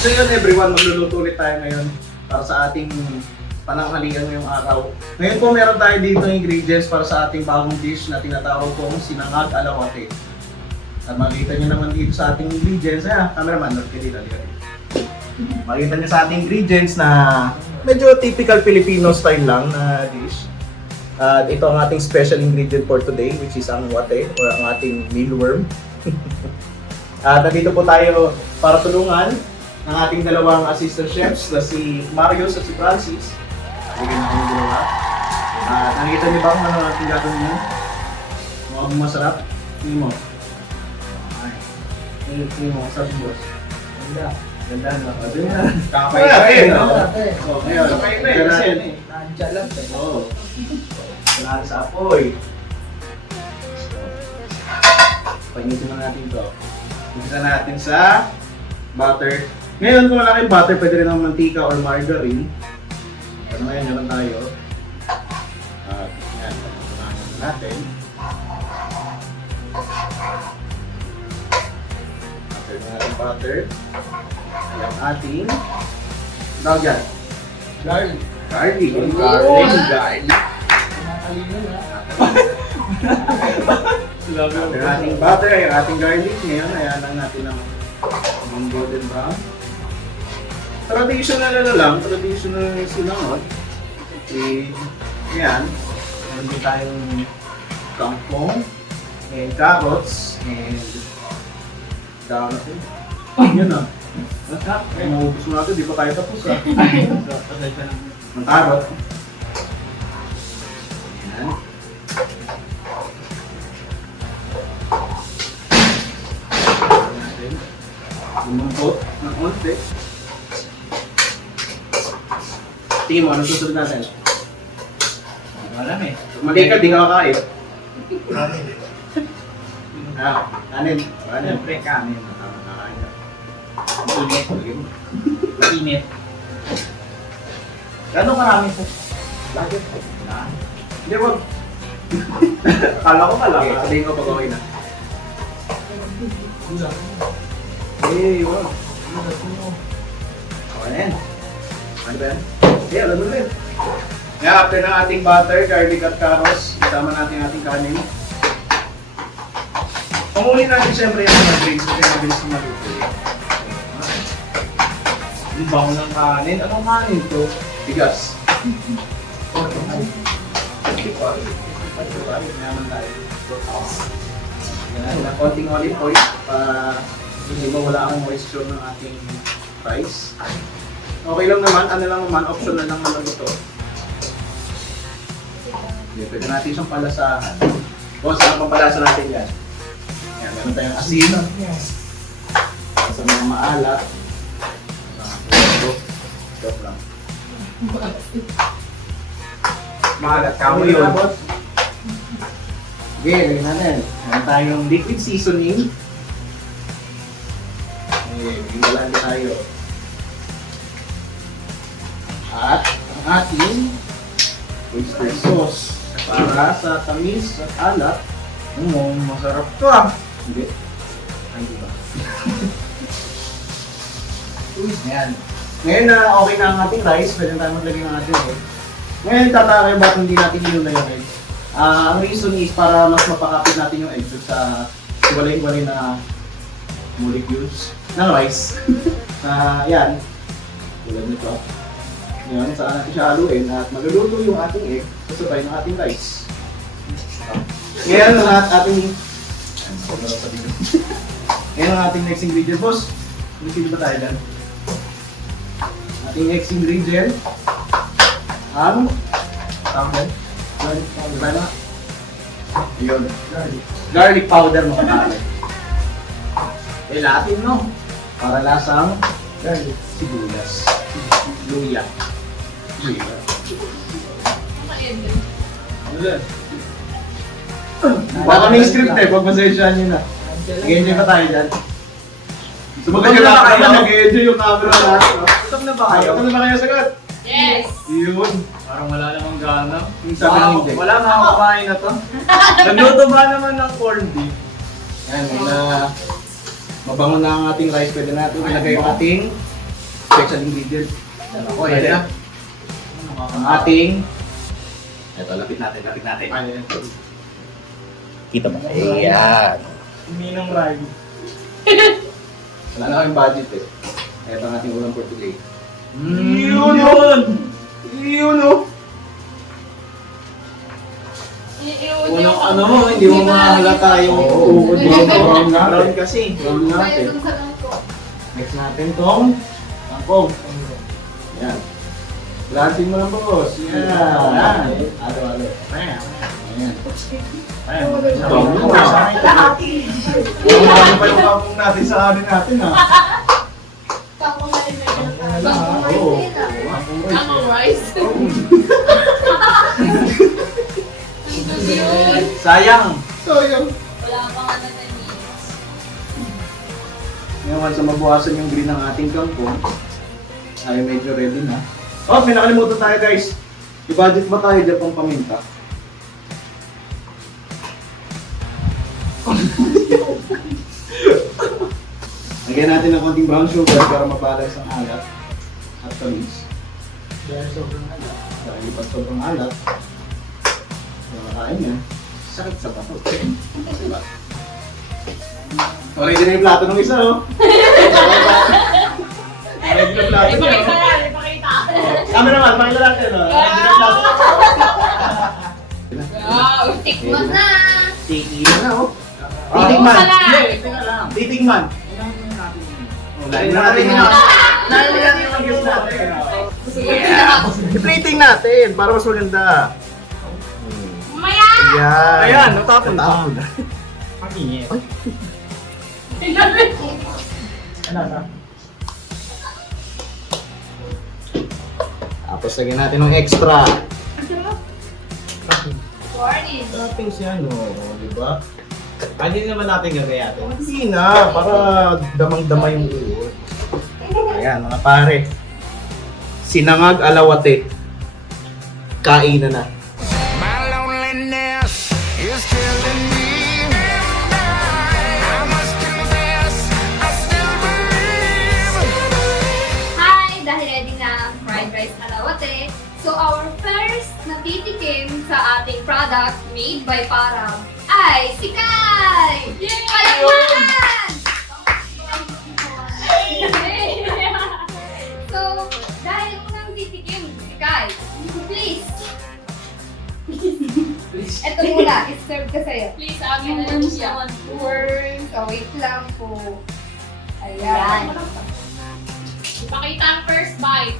So yun everyone, magluluto ulit tayo ngayon para sa ating pananghalian ngayong araw. Ngayon po meron tayo dito ng ingredients para sa ating bagong dish na tinatawag kong sinangag alawate. At makikita nyo naman dito sa ating ingredients, cameraman, look dito. Makikita nyo sa ating ingredients na medyo typical Filipino style lang na dish. At ito ang ating special ingredient for today, which is ang wate or ang ating mealworm. At nandito po tayo para tulungan ng ating dalawang assistant chefs na si Marius at si Francis. Bigyan natin yung dalawa. At nakikita niyo ba kung ano ating gagawin niyo? Mukhang masarap. Tingin mo. Tingin mo, masarap yung boss. Ganda. Ganda na. Ganda na. Kakapay ka eh. So, ngayon. Kakapay na eh. Kasi yan eh. Nandiya lang. Oo. Wala sa apoy. Pagnitin na natin ito. Umpisa natin sa butter. Ngayon kung wala kayong butter, pwede rin ng mantika or margarine. Ano ngayon, meron tayo. At yan, pagkukunahan natin. After na natin butter, yung ating tawag dyan. Garlic. Garlic. Garlic. Garlic. After ating butter, yung ating garlic. Ngayon, ayan lang natin ng golden brown. Traditional na lang, traditional na sinangag. Yan. Meron din tayong kangkong, and carrots, and down natin. Yun na. Ay, maubos mo natin, di pa tayo tapos ah. Ang carrot. Yan. Natin. Lumumpot ng konti. Tingin mo, anong susunod natin? Alam eh. Mali ka, di ka kakain. Kanin. Kanin. Siyempre kanin. Kakain ka. Init. Init. Gano'ng karami po? Lagi. Hindi, wag. Akala ko pala. Sabihin ko pag okay na. Eh, wag. Okay na yan. Ano ba yan? Yeah, alam mo rin. Yeah, after ng ating butter, garlic at carrots, isama natin ang ating kanin. Panguli natin siyempre yung mga drinks kasi mabilis na maluto. Yung bango ng kanin. Anong kanin ito? Bigas. Naman tayo. Yan natin ang konting olive oil para hindi mawala ang moisture ng ating rice. Okay lang naman, ano lang naman, optional lang naman ito. Okay, pwede natin siyang palasahan. Boss, ano pang palasa natin yan? Yan, meron tayong asin. Sa mga maalat. Stop lang. Maalat Kamo yun. Okay, lagyan natin. Meron tayong liquid seasoning. Okay, bigyan din tayo. At ang ating oyster sauce para sa tamis at alat. Masarap to ah. Hindi. Ay, di ba? Yan. Ngayon na okay na ang ating rice, pwede tayo maglagay ng ating egg. Ngayon tataka bakit hindi natin yun na yung egg. Ang reason is para mas mapakapit natin yung egg sa hiwalay-hiwalay na molecules ng rice. Yan. Tulad nito. Ngayon, saan natin siya haluin at magluluto yung ating egg kasabay ng ating rice. Ngayon ang ating ngayon ang ating next ingredient, boss. Hindi ba tayo dyan? Ating next ingredient ang garlic powder. Yun. Garlic powder mga kare. Latin no? Para lasang garlic sibuyas. Luya. Baka may script eh, pagpasensyahan nyo na. Nag-enjoy pa tayo dyan. Sumagot nyo na kayo, nag-enjoy yung camera natin. Gutom na ba kayo? Gutom na ba kayo sagot? Yes! Yun. Parang wala namang gana. Yung sabi ng hindi. Wala mga kakain na to. Nagluto ba naman ng corned beef? Yan, na mabango na ang ating rice. Pwede natin ilagay yung ating special ingredient. Ako, yan na. Ang ating... Ito, lapit natin. Ayan. Kita ba? Ayan. Minang ride. Wala na kaming budget eh. Ito ang ating ulam for today. Yun oh! Unang ano, hindi mo mahalata yung Oo, brown natin. brown kasi. Brown natin. Next natin tong tangkong. Yan. Lahatin mo lang boss. Yan. Alo. Ayan. Ayan. Ano pa yung kampong natin sa amin natin ha? Oo. Sayang. Wala pa nga na 10 minutes. Ngayon, sa mabuhasan yung green ng ating kangkong, ay medyo ready na. Oh, may nakalimutan tayo guys. I-budget ba tayo dyan pang paminta? Lagyan natin ng konting brown sugar para mabalance ang alat at tamis. Dahil pag sobrang alat, nakakain yan. Sakit sa bato. Diba? Ready na yung plato ng isa, oh. Ready na yung plato niya, oh. Ipakita. Cameraman, pakita natin, oh. Ready na yung plato. Tikman na! Titignan na, oh. Tikman Titigman. ka lang. Titignan lang. Titigman. Lain na natin yung lain na natin yung guest natin. Yeah. I-plating natin para mas maganda. Maya! Ayan. Ayan, natapon. Natapon. Pangingit. Tapos lagyan natin ng extra. Warning. Toppings yan, oh. Diba? Hindi naman natin gagayatin. Hindi na, para damang-dama yung uod. Ayan, mga pare. Sinangag alawate. Kainan na. My loneliness is killing me. I must confess, I still believe. Hi! Dahil ready na ang fried rice alawate, so our first natitikim sa ating product made by Parab ay si Kai! Yay! Palakpakan! So, dahil unang titikim si Kai, please! Ito muna, i-serve ka sa'yo. Please, amin na lang siya. Worms. So, wait lang po. Ayan. Ipakita ang first bite.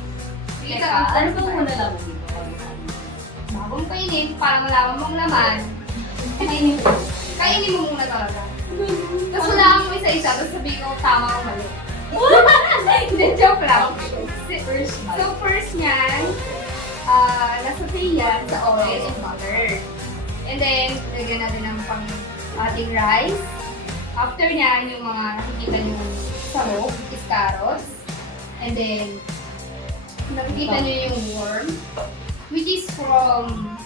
Kita ang Ano first ba bite. muna laman dito? Bagong kainin, para malaman mong laman, kainin mo muna talaga. Tapos wala mo isa-isa, tapos sabihin ko tama o mali. Hindi, joke lang. So first niyan, nasa yan sa oil and butter. And then, lagyan natin ng pang ating rice. After niyan, yung mga nakikita nyo sahog, is carrots. And then, nakikita nyo yung worm, which is from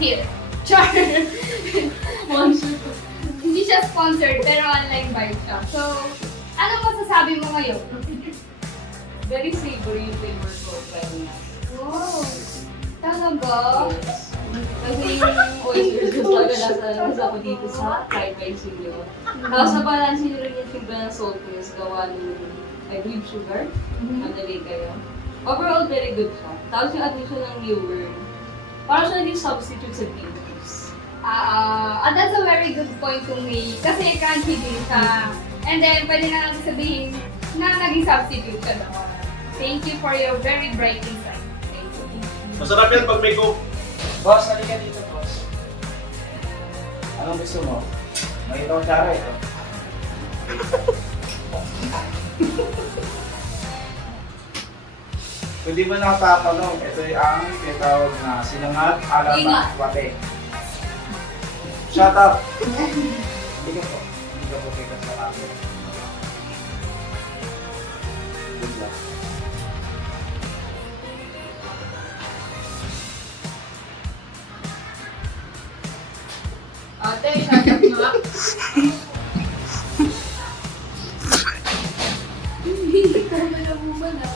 here. Char! Hindi siya sponsored, pero online buy siya. So, ano masasabi mo ngayon? Very savory yung flavor ko. Pero Wow! Talaga? kasi yung oysters ko talaga nasa ko dito sa fried rice yun. Tapos nabalansin nyo rin yung timpla ng saltiness gawa ng, I believe, sugar. Madali kayo. Overall, very good siya. Tapos yung addition ng new worm, parang siya naging substitute sa green peas. That's a very good point to me. Kasi crunchy din siya. And then, pwede na natin sabihin na naging substitute siya doon. Thank you for your very bright insight. Thank you. Masarap yan pag may cook. Boss, halika dito, boss. Anong gusto mo? May itong tsara ito. Kung di ba nakatatanong, ito ang tinatawag na sinangag Ingat. alawate. Shut up! Hindi ka po. Hindi ka po kita sa akin. Good luck. Ate, shut up na. Hindi ka naman naman ah.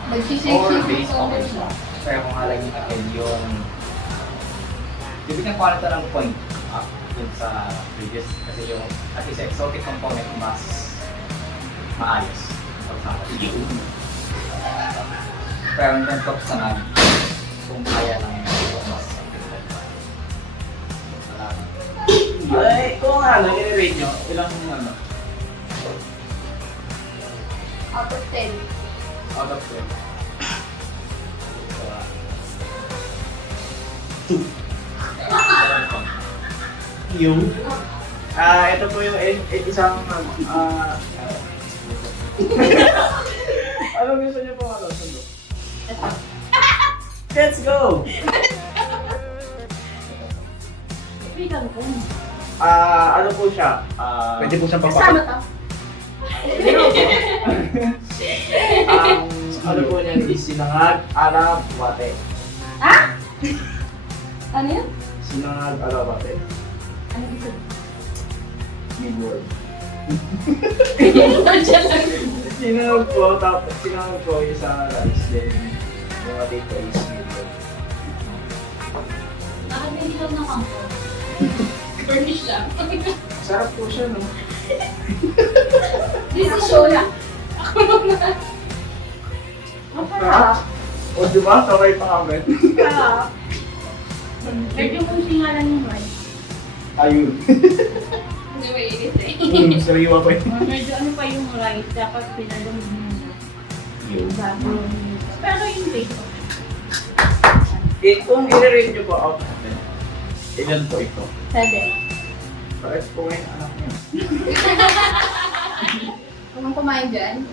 Or Mag-shake-shake base, okay siya. Pero kung halalagyan yung bibigyan ko ito ng point dun sa previous kasi yung at least exotic component mas maayos. Pero in terms of sanag, kung kaya lang mas ay, kung ano, i-rate nyo, ilang ano? Out of 10. Out of 10. Yung Ito po yung isang ano gusto niyo po ano? Sundo? Let's go! Ano po siya? Pwede po siyang Kasama papakita. to. Ano po niyan is sinangag, alab, wate. Ano yun? Sinangag, alab, wate. Ano ito? Big word. Nandiyan lang. Sinangag po, tapos sinangag po isa rice, then yung wate po is big word. Nakabili lang ng kangkong. Furnish lang. Sarap po siya, no? Decision lang. Ako naman. Ang sarap. O diba? Sabay pa kami. Medyo kung singalan yung rice. Ayun. Hindi may init eh. sariwa pa yun. Medyo ano pa yung rice, dapat pinalamig muna. Bago. Pero yung bake. Kung i-rate nyo po out of 10, ilan po ito? 7. Pares po ngayon anak niyo. Kung kumain dyan.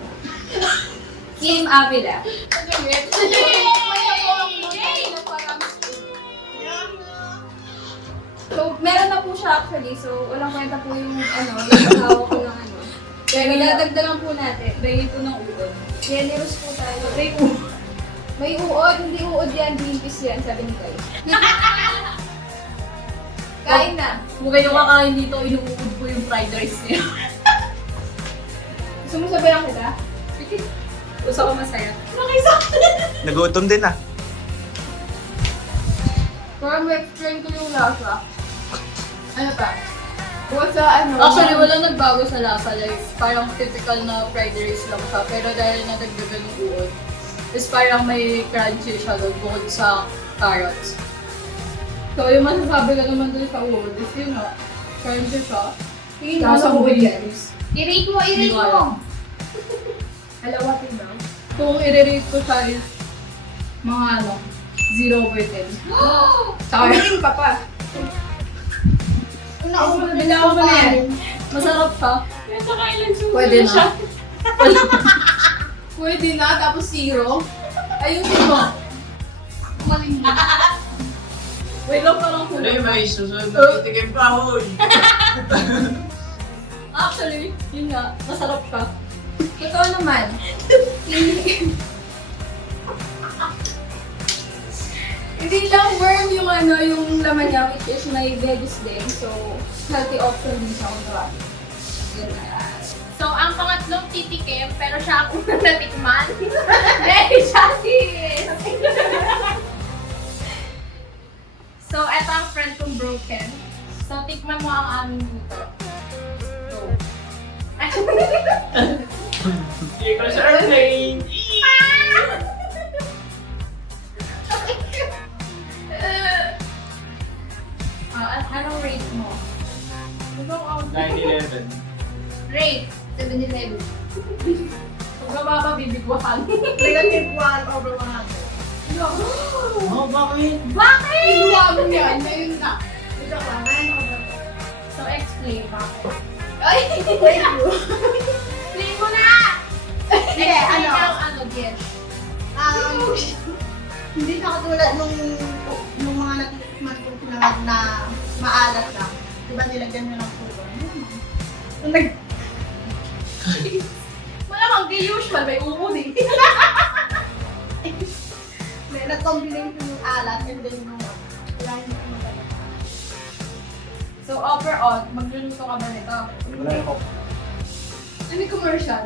Team Avila. So, meron na po siya actually. So, walang kwenta po yung yung hawak ko ng ano. Kaya nagdadagdagan po natin. Dahil ito ng uod. Generous po tayo. May uod, hindi uod yan, green peas yan, sabi ni Kai. Kain na. Kung kayo kakain dito, inuud ko yung fried rice niya. Gusto mo sabihan kita? Gusto ko masaya. Nagutom din ah. Para ma-explain ko yung lasa. Ano pa? Bukod sa ano? Actually, wala nagbago sa lasa. Like, parang typical na fried rice lang siya. Pero dahil nadagdagan ng uod, is parang may crunchy siya doon bukod sa carrots. So, yung masasabi ko naman doon sa uod is yun nga, crunchy siya. Tingin mo Lasang ano green yan? peas. I-rate mo, Hindi i-rate ko alam. mo. Alawatin daw. Kung i-rate ko siya is mga ano, 0 over 10. Sorry. Tingin pa pa. Bilangan mo na yan. Masarap siya. Pwede na. Pwede na, tapos 0. Ayusin mo. Maling Wait lang parang kulang. may susunod na titigim pa, hoy! Actually, yun nga, masarap siya. Totoo naman. Hindi lang worm yung yung laman niya, which is may veggies din. So, healthy option din siya kung marami. Yun na. So, ang pangatlong titikim, pero siya ang unang natikman. Very chassis! So, eto ang friend kong broken. So, tikman mo ang aming dito. Go. Hindi ko siya airplane! Anong rate mo? 9-11. Rate. 7-Eleven. Kung mababa, bibigwahan. Negative 1 over 100. Oh, bakit? Bakit? Inuwa mo yan. Ayun na. Ito ka, meron ako ba? So, explain bakit. Ay! Explain mo na! Hindi, Explain ano? ang dish. Hindi na katulad nung mga natikman kong pinangag na maalat lang. Diba nilagyan nyo ng pulo? Malamang di usual, may uod eh. May nag-combination yung alat and then yung wala yung kumagana. So overall, magluluto ka ba nito? Wala ko. Ano yung commercial?